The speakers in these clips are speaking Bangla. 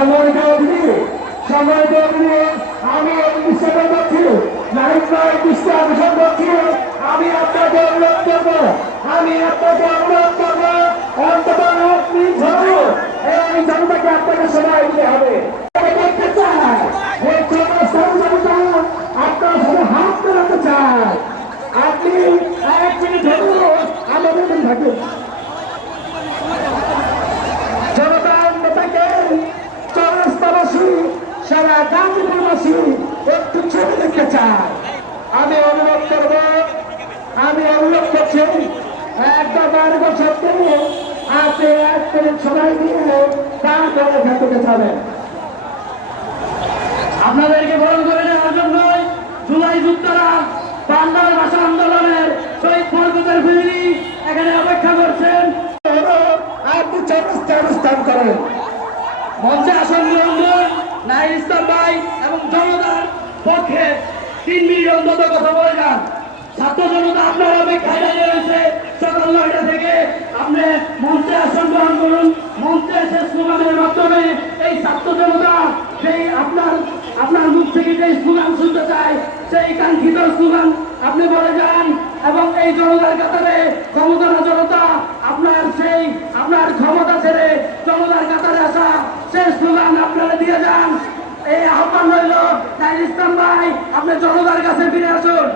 দিয়ে সময় দেওয়া দিয়ে আমি বিষয়ে করছি নয় দৃষ্টি আকর্ষণ করছি আমি আপনাকে অনুরোধ করব, আমি আপনাকে অনুরোধ করব, অন্তত মিনিট হলেও এই জনতাকে আপনাকে সময় দিতে হবে। চায় আমি অনুরোধ করব আমি অনুরোধ করছি একবার বারো বছর থেকে আপনি এক মিনিট সময় দিয়ে তারপরে এখান থেকে যাবেন। আপনাদেরকে বরণ করে নেওয়ার জন্যই জুলাই যুক্তরা বাংলার ভাষা আন্দোলনের শহীদ ফরগুদের ফিরি এখানে অপেক্ষা করছেন। আপনি চরস্তে অনুষ্ঠান করেন। মঞ্চে আসন গ্রহণ নাইর ইসলাম ভাই এবং তিন মিনিট অন্তত কথা বলে যান। ছাত্র জনতা, আপনার অপেক্ষায় দাঁড়িয়ে রয়েছে সকাল নয়টা থেকে। আপনি মঞ্চে আসন গ্রহণ করুন। মঞ্চে এসে স্লোগানের মাধ্যমে এই ছাত্র জনতা সেই আপনার আপনার মুখ থেকে যে স্লোগান শুনতে চায়, সেই কাঙ্ক্ষিত স্লোগান আপনি বলে যান এবং এই জনতার কাতারে ক্ষমতার জনতা, আপনার সেই, আপনার ক্ষমতা ছেড়ে জনতার কাতারে আসা সেই স্লোগান আপনারা দিয়ে যান। ইসলাম ভাই আপনি জনতার কাছে ফিরে আসুন।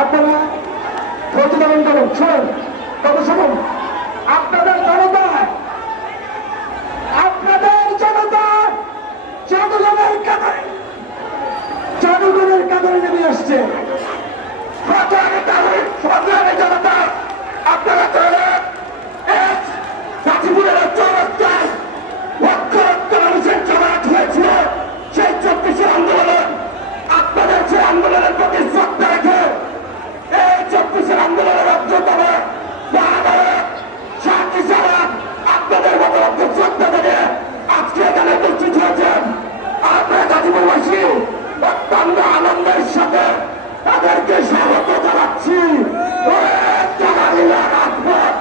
আপনারা প্রতিপালন করুন, শুনুন কত শুনুন। আপনাদের জনতা আপনাদের জনতা জনগণের কাতারে জনগণের কাতারে নেমে আসছে। আপনারা চলে এক গাজীপুরের চৌরাস্তায় লক্ষ লক্ষ মানুষের জমায়েত হয়েছিল সেই চব্বিশে আন্দোলন আপনাদের সেই আন্দোলনের প্রতি শ্রদ্ধা রেখে এই চব্বিশের আন্দোলনের অগ্রতম মহানায়ক শান্তি সারা আপনাদের মতো রক্ত শ্রদ্ধা থেকে আজকে এখানে উপস্থিত হয়েছেন আমরা গাজীপুরবাসী অত্যন্ত সাথে তাদেরকে স্বাগত জানাচ্ছি। ওরে জানালিলা রাজপথ।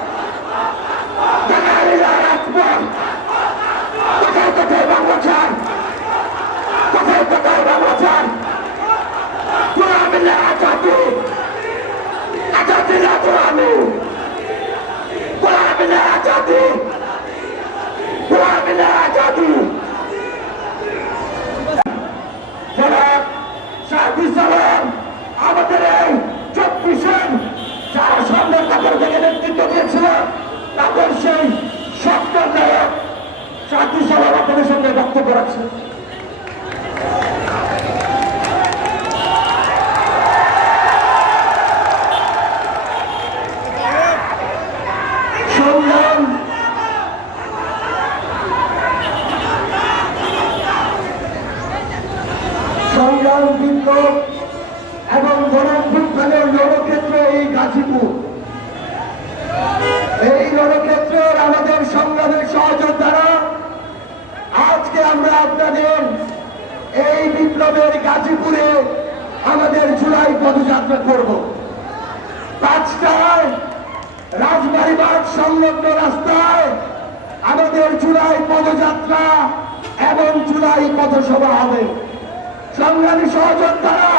বক্তব্য রাখছে। সংগ্রাম সংগ্রাম বিপ্লব এবং গণভ্যুত্থানের রণক্ষেত্র এই গাজীপুর। আপনাদের এই বিপ্লবের গাজীপুরে আমাদের জুলাই পদযাত্রা করব। পাঁচটায় রাজবাড়িবাগ সংলগ্ন রাস্তায় আমাদের জুলাই পদযাত্রা এবং জুলাই পথসভা হবে। সংগ্রামী সহযোদ্ধারা,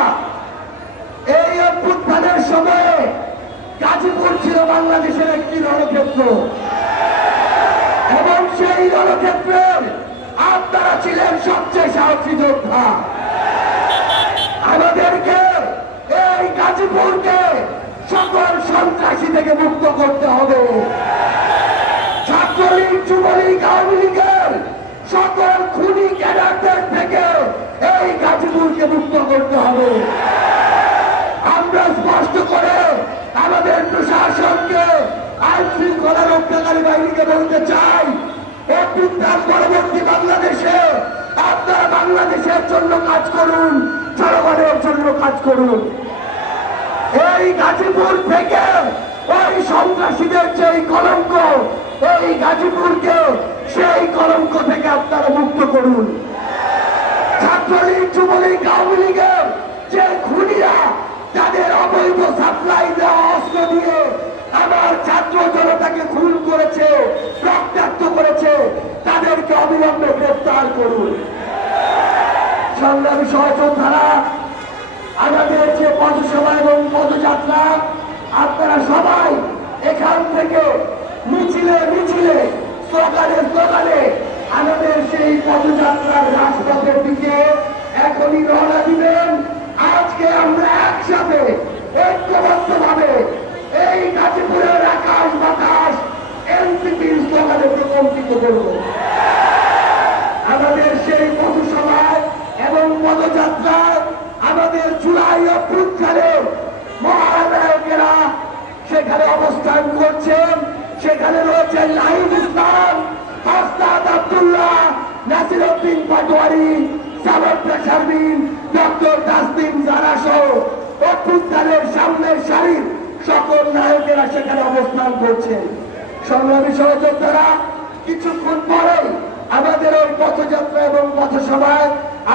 এই অভ্যুত্থানের সময়ে গাজীপুর ছিল বাংলাদেশের একটি রণক্ষেত্র এবং সেই রণক্ষেত্রের আপনারা ছিলেন সবচেয়ে সাহসী যোদ্ধা। আমাদেরকে এই গাজীপুরকে সকল সন্ত্রাসী থেকে মুক্ত করতে হবে। ছাত্রলীগ, যুবলীগ, আওয়ামী লীগের সকল খুনি ক্যাডারদের থেকে এই গাজীপুরকে মুক্ত করতে হবে। আমরা স্পষ্ট করে আমাদের প্রশাসনকে আইন শৃঙ্খলা রক্ষাকারী বাহিনীকে বলতে চাই পরবর্তী বাংলাদেশে আপনারা বাংলাদেশের জন্য কাজ করুন, জনগণের জন্য কাজ করুন। এই গাজীপুর থেকে ওই সন্ত্রাসীদের যেই কলঙ্ক, এই গাজীপুরকে সেই কলঙ্ক থেকে আপনারা মুক্ত করুন। ছাত্রলীগ, যুবলীগ, আওয়ামী লীগের যে খুনিরা, তাদের অবৈধ সাপ্লাই দেওয়া অস্ত্র দিয়ে আমার ছাত্র জনতাকে খুন করেছে রক্তাক্ত করেছে তাদেরকে অবিলম্বে গ্রেপ্তার করুন। সহযোদ্ধারা, আমাদের যে পথসভা এবং পদযাত্রা, আপনারা সবাই এখান থেকে মিছিলে মিছিলে, স্লোগানে স্লোগানে আমাদের সেই পদযাত্রার রাজপথের দিকে এখনই রওনা দিবেন। আজকে আমরা একসাথে ঐক্যবদ্ধ ভাবে এই গাজীপুরের আকাশ বাতাস, এনসিপির স্লোগানে প্রকম্পিত করব। সেখানে রয়েছে লাহিদ ইসলাম, হাসনাত আব্দুল্লাহ নাসির উদ্দিন পাটোয়ারি ডক্টর তাসদিন অভ্যুত্থানের সামনের সারির সকল নায়কেরা সেখানে অবস্থান করছেন সংগ্রামী সহযোদ্ধারা, কিছুক্ষণ পরেই আমাদের ওই পথযাত্রা এবং পথসভায়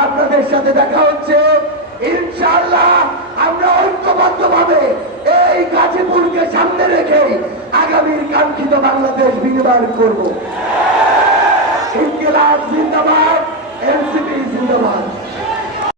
আপনাদের সাথে দেখা হচ্ছে। গাজীপুরকে সামনে রেখে আগামীর কাঙ্ক্ষিত বাংলাদেশ বিনির্মাণ করব। জিন্দাবাদ এনসিপি জিন্দাবাদ।